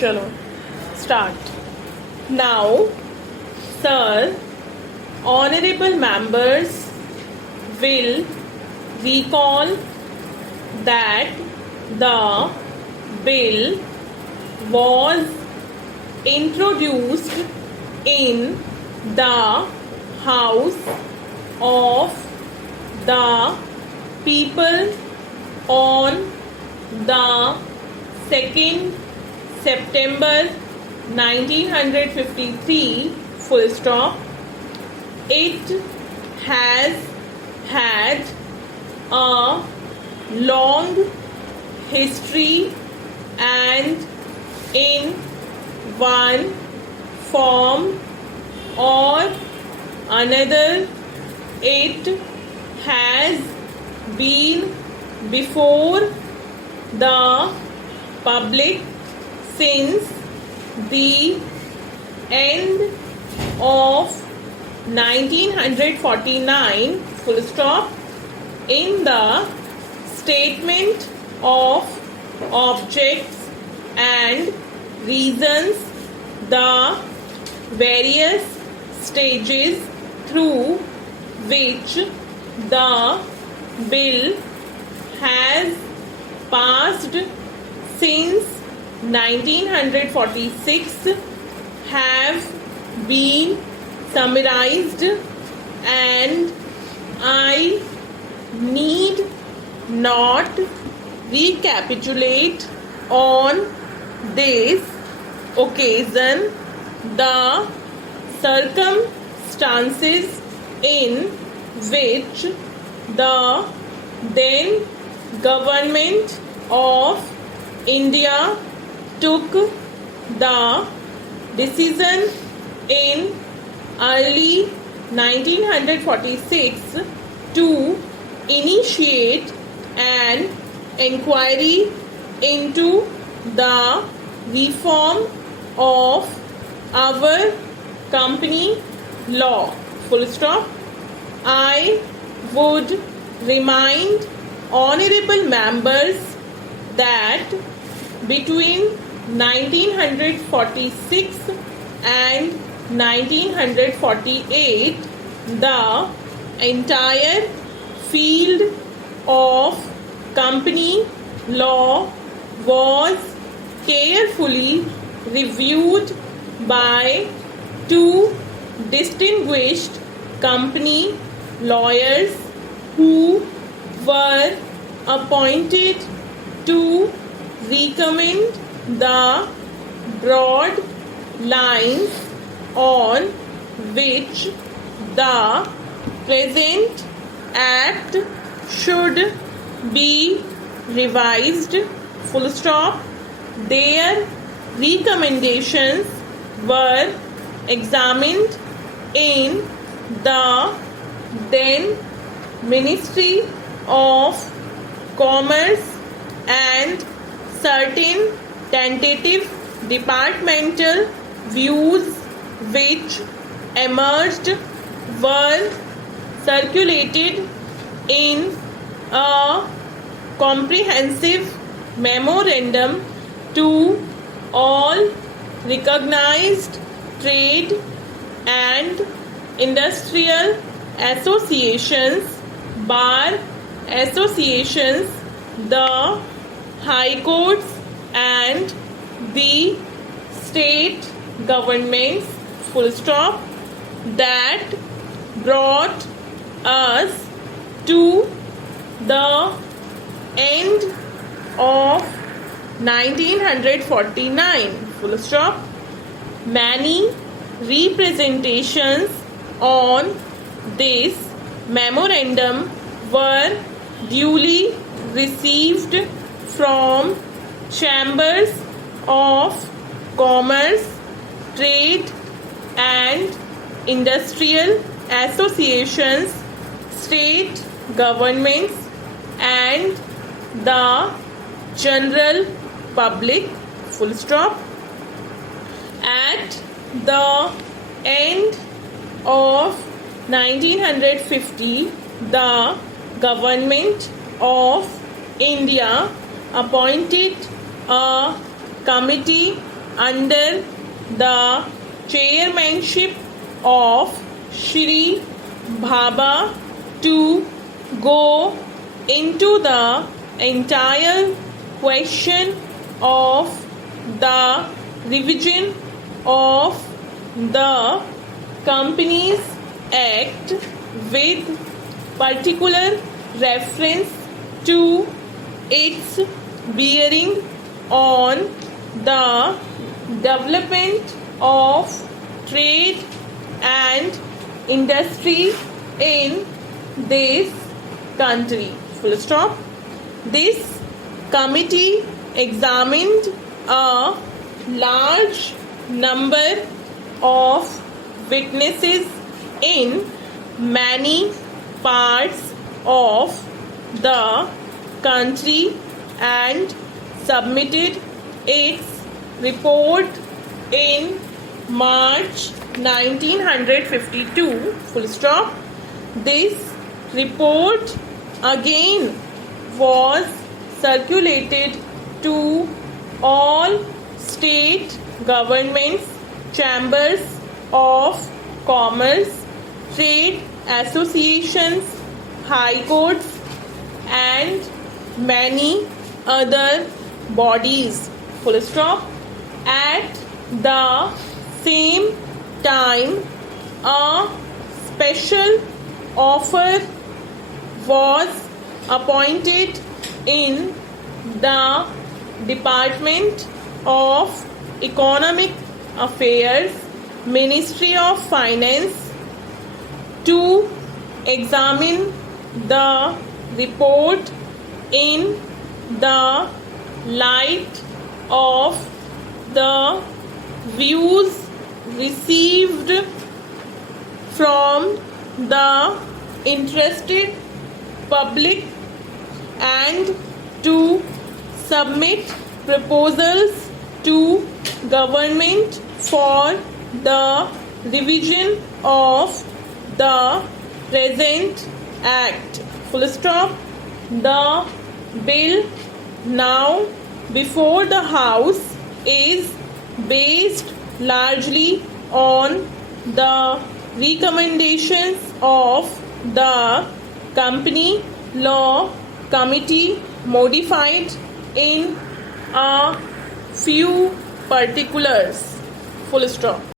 चलो start. Now, sir, honorable members will recall that the bill was introduced in the House of the People on the 2nd September 1953, full stop. It has had a long history and in one form or another it has been before the public since the end of 1949, full stop. In the statement of objects and reasons, the various stages through which the bill has passed since 1946 have been summarized, and I need not recapitulate on this occasion the circumstances in which the then government of India took the decision in early 1946 to initiate an inquiry into the reform of our company law, full stop. I would remind honorable members that between 1946 and 1948, the entire field of company law was carefully reviewed by two distinguished company lawyers who were appointed to recommend the broad lines on which the present Act should be revised, full stop. Their recommendations were examined in the then Ministry of Commerce, and certain tentative departmental views which emerged were circulated in a comprehensive memorandum to all recognized trade and industrial associations, bar associations, the high courts and the state governments, full stop, that brought us to the end of 1949, full stop. Many representations on this memorandum were duly received from chambers of commerce, trade and industrial associations, state governments and the general public, full stop. At the end of 1950, the government of India appointed a committee under the chairmanship of Shri Bhabha to go into the entire question of the revision of the Companies Act with particular reference to its bearing on the development of trade and industry in this country. Full stop. This committee examined a large number of witnesses in many parts of the country and submitted its report in March 1952. Full stop. This report again was circulated to all state governments, chambers of commerce, trade associations, high courts, and many other bodies. Full stop. At the same time, a special offer was appointed in the Department of Economic Affairs, Ministry of Finance, to examine the report in the light of the views received from the interested public and to submit proposals to government for the revision of the present act. Full stop. The bill now before the House is based largely on the recommendations of the Company Law Committee, modified in a few particulars. Full stop.